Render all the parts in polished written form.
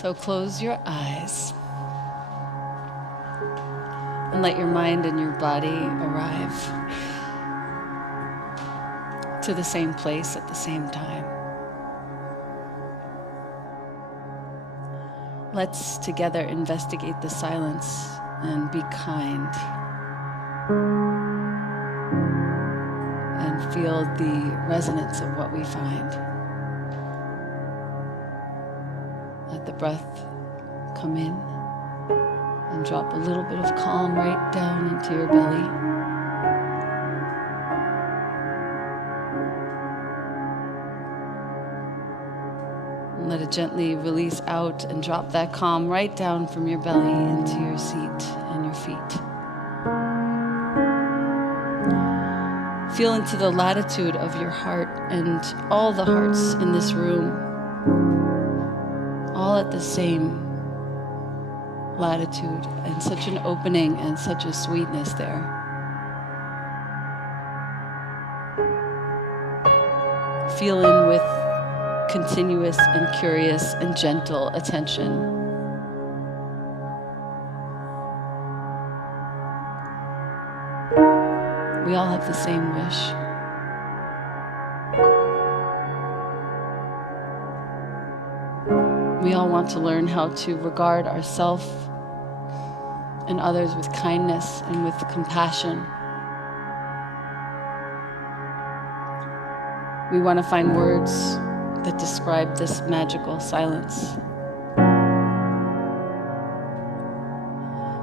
So close your eyes and let your mind and your body arrive to the same place at the same time. Let's together investigate the silence and be kind and feel the resonance of what we find. Let the breath come in and drop a little bit of calm right down into your belly. And let it gently release out and drop that calm right down from your belly into your seat and your feet. Feel into the latitude of your heart and all the hearts in this room, all at the same latitude, and such an opening and such a sweetness there. Feel in with continuous and curious and gentle attention. We all have the same wish. We all want to learn how to regard ourselves and others with kindness and with compassion. We want to find words that describe this magical silence.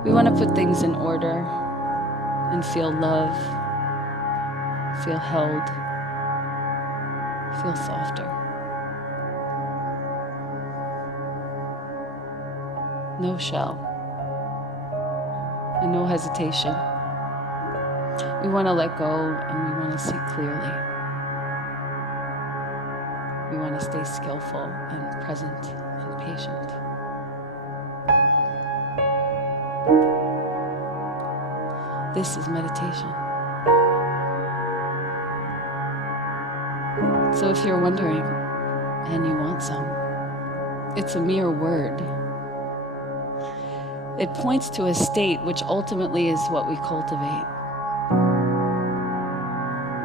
We want to put things in order and feel love, feel held, feel softer. No shell and no hesitation. We want to let go and we want to see clearly. We want to stay skillful and present and patient. This is meditation. So if you're wondering and you want some, it's a mere word. It points to a state which ultimately is what we cultivate,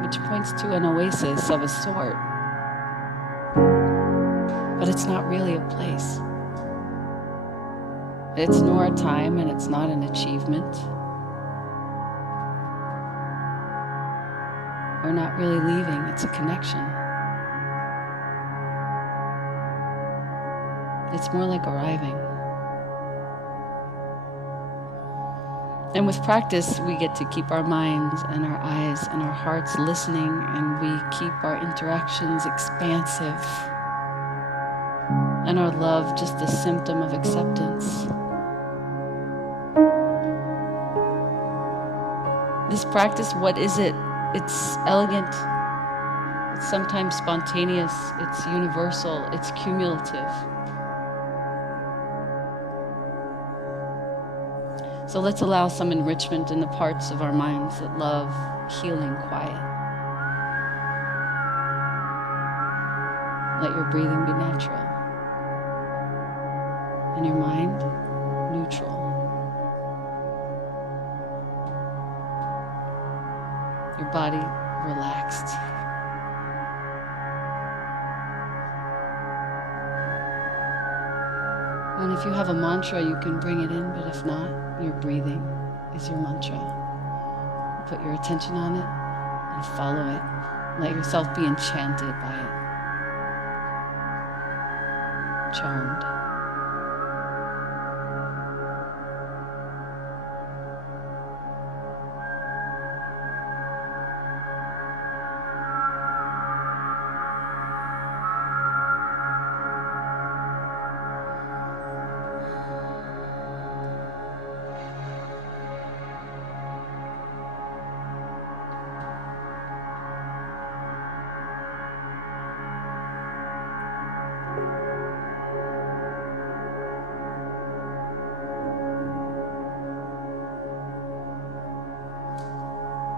which points to an oasis of a sort. But it's not really a place. It's nor a time, and it's not an achievement. We're not really leaving, it's a connection. It's more like arriving. And with practice, we get to keep our minds and our eyes and our hearts listening, and we keep our interactions expansive, and our love just a symptom of acceptance. This practice, what is it? It's elegant, it's sometimes spontaneous, it's universal, it's cumulative. So let's allow some enrichment in the parts of our minds that love healing quiet. Let your breathing be natural and your mind neutral. Your body relaxed. And if you have a mantra, you can bring it in, but if not, your breathing is your mantra. Put your attention on it and follow it. Let yourself be enchanted by it. Charmed.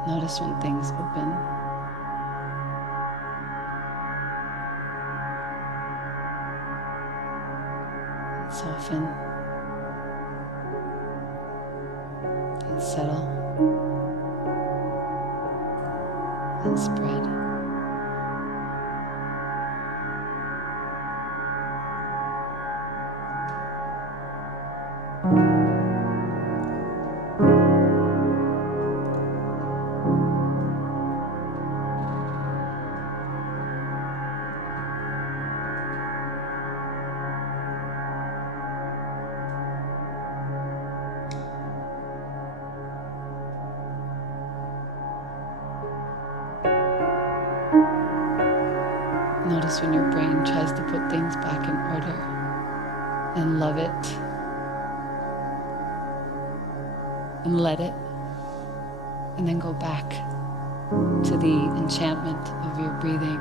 Notice when things open. soften and settle and spread. Notice when your brain tries to put things back in order, and love it and let it, and then go back to the enchantment of your breathing.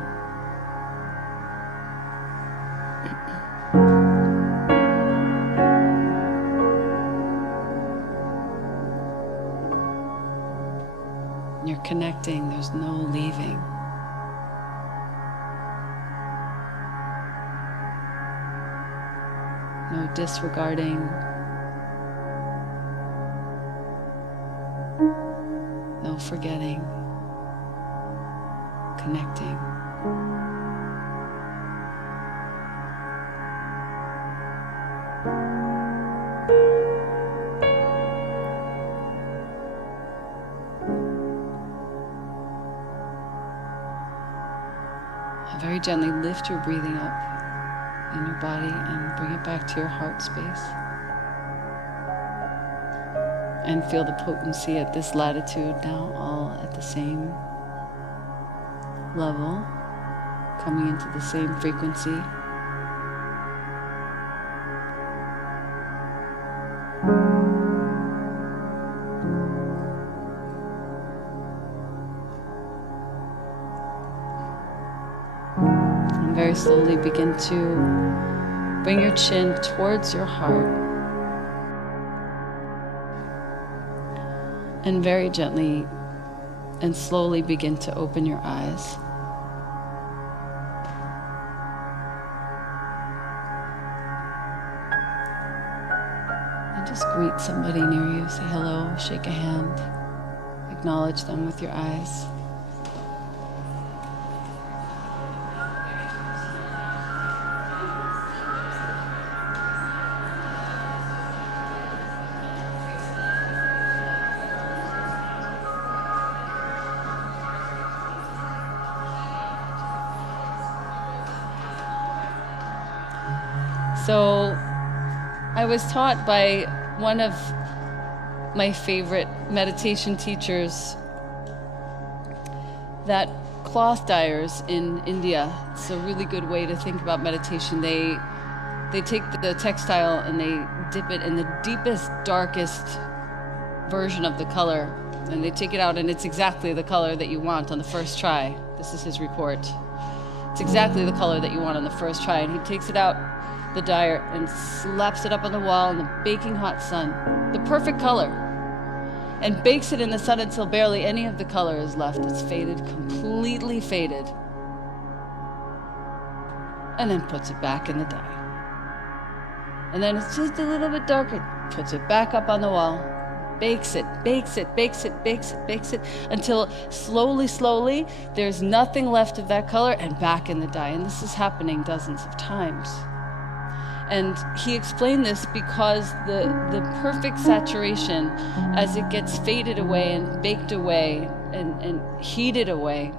You're connecting, there's no leaving. No disregarding. No forgetting. Connecting. Very gently lift your breathing up in your body and bring it back to your heart space. And feel the potency at this latitude now, all at the same level, coming into the same frequency. Very slowly begin to bring your chin towards your heart. And very gently and slowly begin to open your eyes. And just greet somebody near you. Say hello, shake a hand, acknowledge them with your eyes. So I was taught by one of my favorite meditation teachers that cloth dyers in India, it's a really good way to think about meditation. They take the textile and they dip it in the deepest, darkest version of the color, and they take it out and it's exactly the color that you want on the first try. This is his report. It's exactly the color that you want on the first try, and he takes it out the dyer and slaps it up on the wall in the baking hot sun, the perfect color, and bakes it in the sun until barely any of the color is left. It's faded, completely faded, and then puts it back in the dye. And then it's just a little bit darker, puts it back up on the wall, bakes it, bakes it, bakes it, bakes it, bakes it, until slowly, there's nothing left of that color, and back in the dye. And this is happening dozens of times. And he explained this because the perfect saturation, as it gets faded away and baked away and heated away,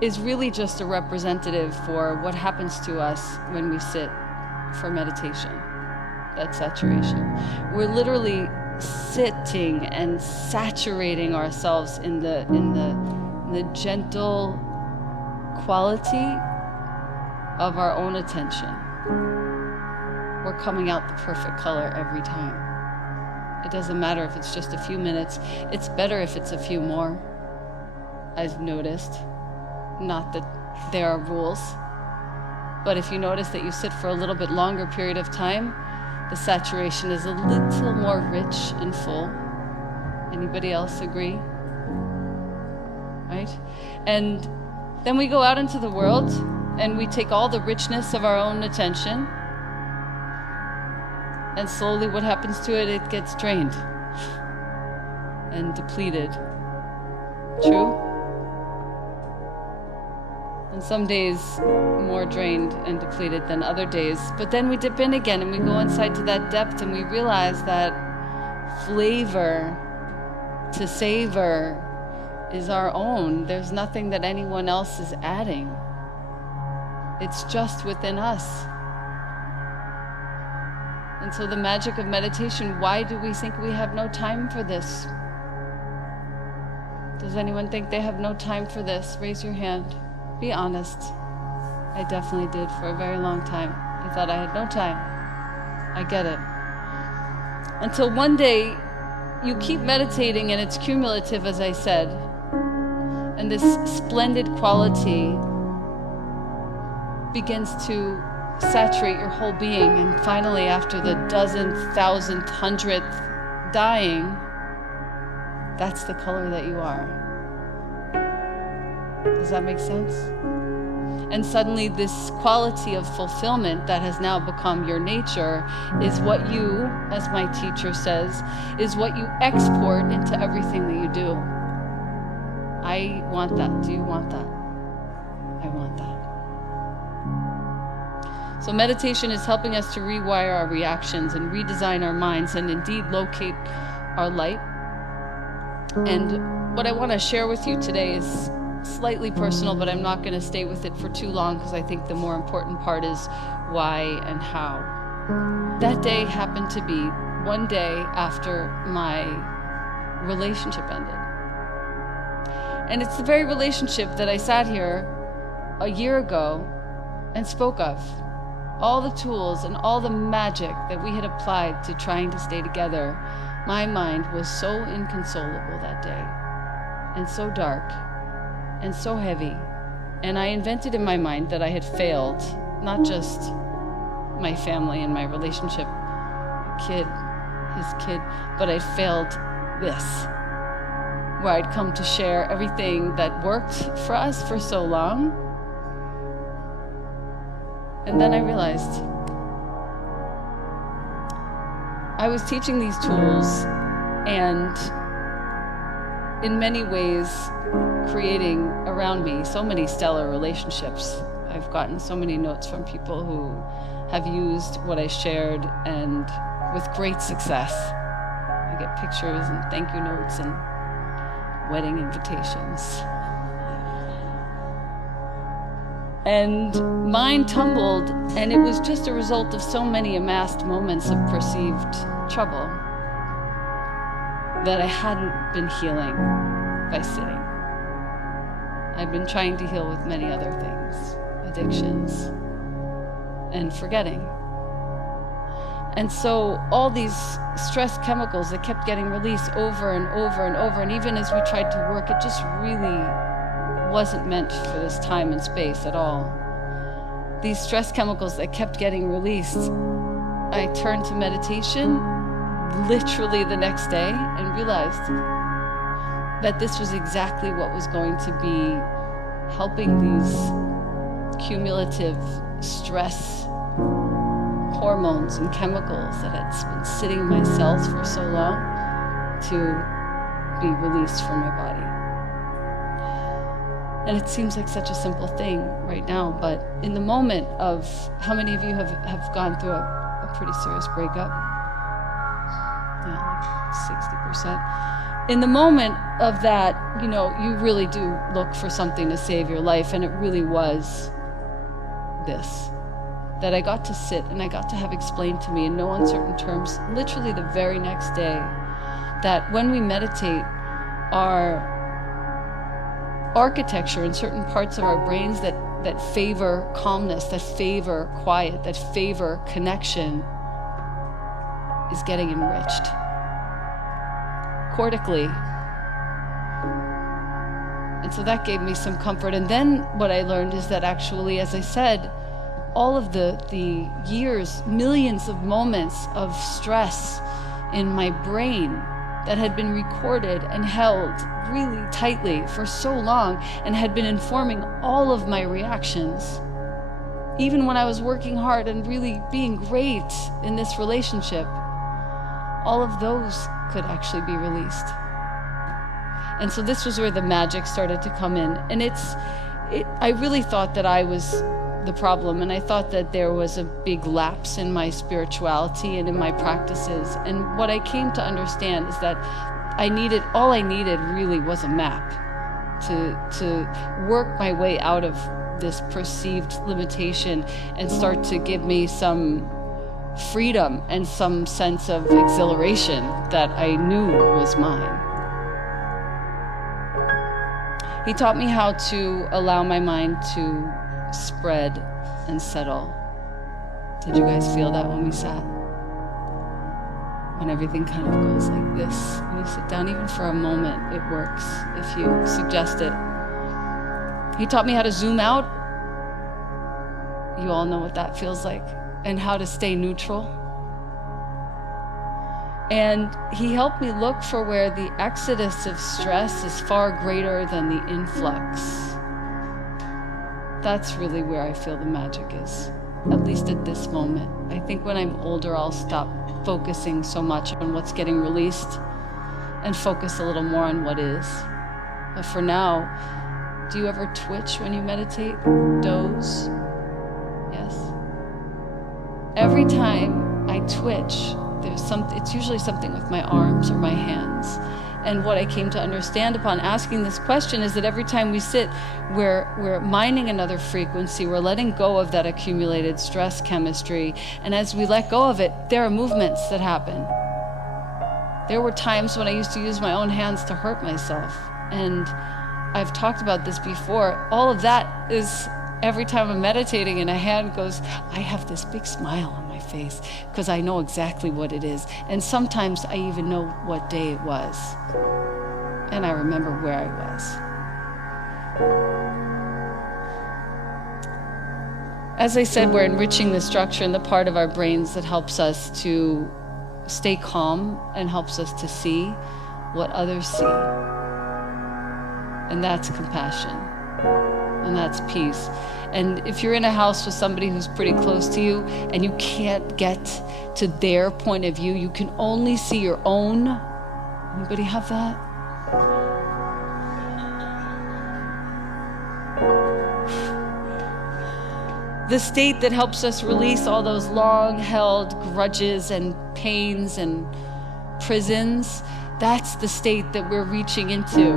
is really just a representative for what happens to us when we sit for meditation. That saturation. We're literally sitting and saturating ourselves in the gentle quality of our own attention. We're coming out the perfect color every time. It doesn't matter if it's just a few minutes. It's better if it's a few more, I've noticed. Not that there are rules, but if you notice that you sit for a little bit longer period of time, the saturation is a little more rich and full. Anybody else agree? Right? And then we go out into the world and we take all the richness of our own attention And slowly what happens to it? It gets drained and depleted. True? And some days more drained and depleted than other days. But then we dip in again and we go inside to that depth and we realize that flavor to savor is our own. There's nothing that anyone else is adding. It's just within us. And so the magic of meditation, why do we think we have no time for this? Does anyone think they have no time for this? Raise your hand. Be honest. I definitely did for a very long time. I thought I had no time. I get it. Until one day, you keep meditating and it's cumulative, as I said. And this splendid quality begins to saturate your whole being. And finally, after the dozenth, thousandth, hundredth dying, that's the color that you are. Does that make sense? And suddenly this quality of fulfillment that has now become your nature is what you, as my teacher says, is what you export into everything that you do. I want that. Do you want that? I want that. So meditation is helping us to rewire our reactions and redesign our minds and indeed locate our light. And what I want to share with you today is slightly personal, but I'm not going to stay with it for too long because I think the more important part is why and how. That day happened to be one day after my relationship ended. And it's the very relationship that I sat here a year ago and spoke of. All the tools and all the magic that we had applied to trying to stay together. My mind was so inconsolable that day, and so dark, and so heavy. And I invented in my mind that I had failed, not just my family and my relationship, his kid, but I'd failed this, where I'd come to share everything that worked for us for so long. And then I realized I was teaching these tools and in many ways creating around me so many stellar relationships. I've gotten so many notes from people who have used what I shared and with great success. I get pictures and thank you notes and wedding invitations. And mine tumbled, and it was just a result of so many amassed moments of perceived trouble that I hadn't been healing by sitting. I've been trying to heal with many other things, addictions, and forgetting. And so all these stress chemicals that kept getting released over and over and over, and even as we tried to work, it just really wasn't meant for this time and space at all. These stress chemicals that kept getting released, I turned to meditation literally the next day and realized that this was exactly what was going to be helping these cumulative stress hormones and chemicals that had been sitting in my cells for so long to be released from my body. And it seems like such a simple thing right now, but in the moment of, how many of you have gone through a pretty serious breakup? Yeah, like 60%. In the moment of that, you know, you really do look for something to save your life, and it really was this. That I got to sit and I got to have explained to me in no uncertain terms, literally the very next day, that when we meditate, our architecture in certain parts of our brains that favor calmness, that favor quiet, that favor connection is getting enriched cortically. And so that gave me some comfort. And then what I learned is that actually, as I said, all of the years, millions of moments of stress in my brain that had been recorded and held really tightly for so long and had been informing all of my reactions even when I was working hard and really being great in this relationship, all of those could actually be released. And so this was where the magic started to come in. And I really thought that I was the problem, and I thought that there was a big lapse in my spirituality and in my practices. And what I came to understand is that all I needed really was a map to work my way out of this perceived limitation and start to give me some freedom and some sense of exhilaration that I knew was mine. He taught me how to allow my mind to spread and settle. Did you guys feel that when we sat? When everything kind of goes like this, when you sit down, even for a moment, it works if you suggest it. He taught me how to zoom out. You all know what that feels like, and how to stay neutral. And he helped me look for where the exodus of stress is far greater than the influx. That's really where I feel the magic is, at least at this moment. I think when I'm older, I'll stop focusing so much on what's getting released and focus a little more on what is. But for now, do you ever twitch when you meditate? Doze? Yes? Every time I twitch, it's usually something with my arms or my hands. And what I came to understand upon asking this question is that every time we sit, we're mining another frequency, we're letting go of that accumulated stress chemistry. And as we let go of it, there are movements that happen. There were times when I used to use my own hands to hurt myself. And I've talked about this before. All of that is every time I'm meditating and a hand goes, I have this big smile on my face because I know exactly what it is. And sometimes I even know what day it was. And I remember where I was. As I said, we're enriching the structure and the part of our brains that helps us to stay calm and helps us to see what others see. And that's compassion. And that's peace. And if you're in a house with somebody who's pretty close to you and you can't get to their point of view, you can only see your own. Anybody have that? The state that helps us release all those long-held grudges and pains and prisons, that's the state that we're reaching into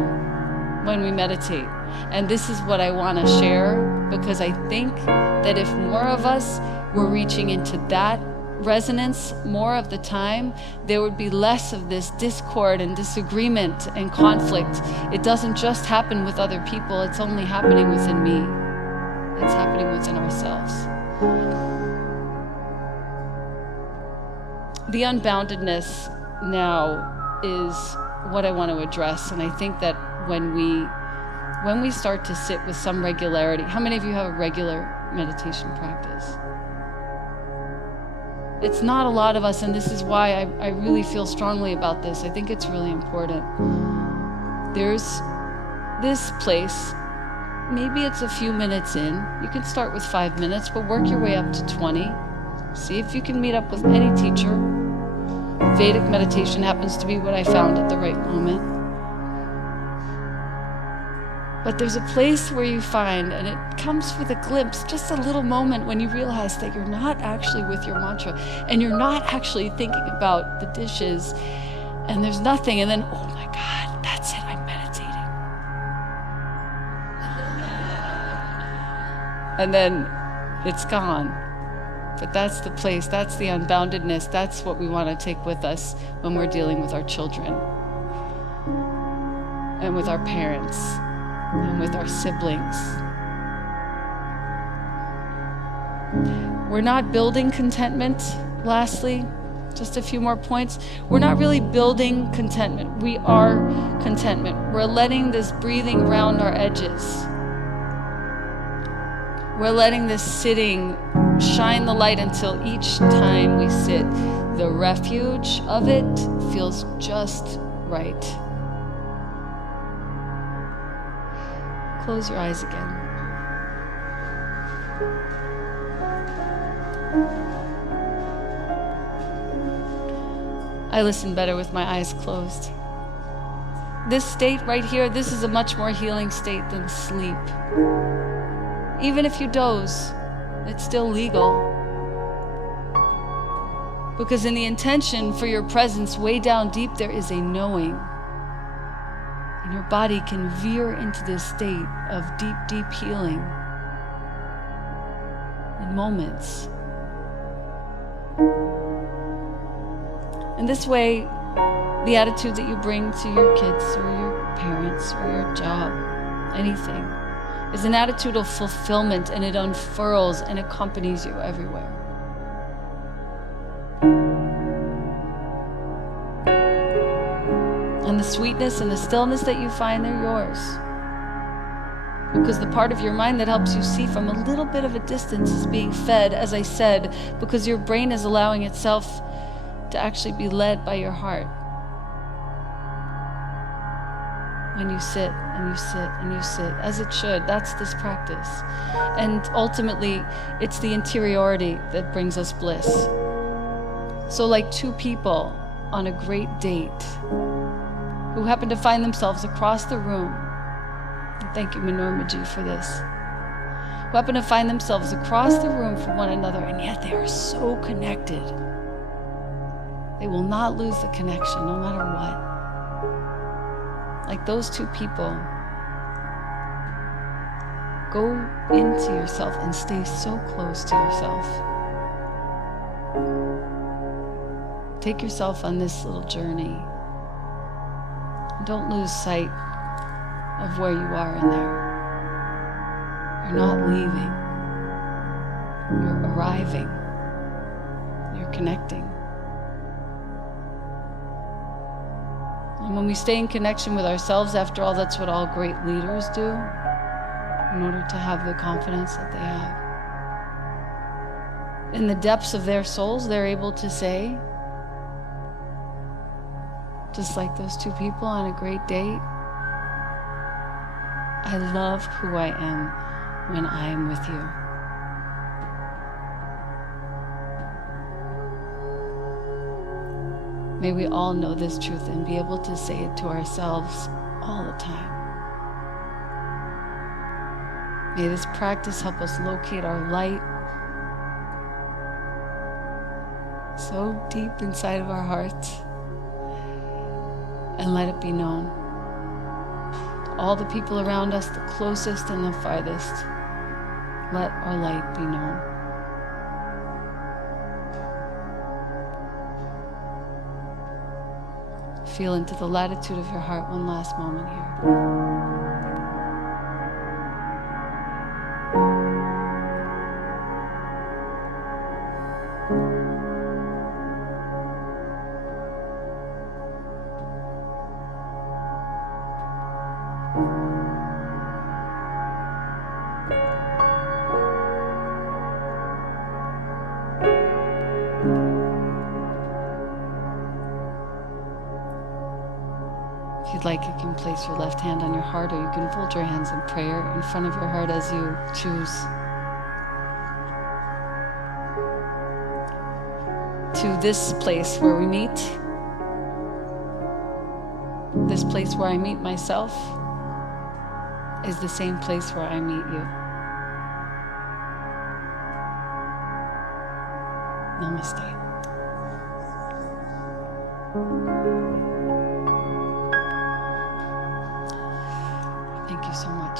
when we meditate. And this is what I want to share, because I think that if more of us were reaching into that resonance more of the time, there would be less of this discord and disagreement and conflict. It doesn't just happen with other people, it's only happening within me. It's happening within ourselves. The unboundedness now is what I want to address, and I think that when we start to sit with some regularity, how many of you have a regular meditation practice? It's not a lot of us, and this is why I really feel strongly about this. I think it's really important. There's this place, maybe it's a few minutes in. You can start with 5 minutes, but work your way up to 20. See if you can meet up with any teacher. Vedic meditation happens to be what I found at the right moment. But there's a place where you find, and it comes with a glimpse, just a little moment when you realize that you're not actually with your mantra, and you're not actually thinking about the dishes, and there's nothing, and then, oh my God, that's it, I'm meditating. And then it's gone. But that's the place, that's the unboundedness, that's what we want to take with us when we're dealing with our children, and with our parents, and with our siblings. We're not building contentment. Lastly, just a few more points. We're not really building contentment. We are contentment. We're letting this breathing round our edges. We're letting this sitting shine the light until each time we sit, the refuge of it feels just right. Close your eyes again. I listen better with my eyes closed. This state right here, this is a much more healing state than sleep. Even if you doze, it's still legal. Because in the intention for your presence way down deep, there is a knowing. And your body can veer into this state of deep, deep healing in moments. And this way, the attitude that you bring to your kids or your parents or your job, anything, is an attitude of fulfillment, and it unfurls and accompanies you everywhere. And the sweetness and the stillness that you find, they're yours. Because the part of your mind that helps you see from a little bit of a distance is being fed, as I said, because your brain is allowing itself to actually be led by your heart. When you sit and you sit and you sit, as it should, that's this practice. And ultimately, it's the interiority that brings us bliss. So like two people on a great date who happen to find themselves across the room, and thank you, Manormaji, for this, who happen to find themselves across the room from one another, and yet they are so connected. They will not lose the connection no matter what. Like those two people, go into yourself and stay so close to yourself. Take yourself on this little journey. Don't lose sight of where you are in there. You're not leaving. You're arriving. You're connecting. And when we stay in connection with ourselves, after all, that's what all great leaders do in order to have the confidence that they have. In the depths of their souls, they're able to say, just like those two people on a great date, I love who I am when I am with you. May we all know this truth and be able to say it to ourselves all the time. May this practice help us locate our light so deep inside of our hearts, and let it be known to all the people around us, the closest and the farthest. Let our light be known. Feel into the latitude of your heart one last moment here. If you'd like, you can place your left hand on your heart, or you can fold your hands in prayer in front of your heart as you choose. To this place where we meet, this place where I meet myself, is the same place where I meet you. Namaste. Thank you so much.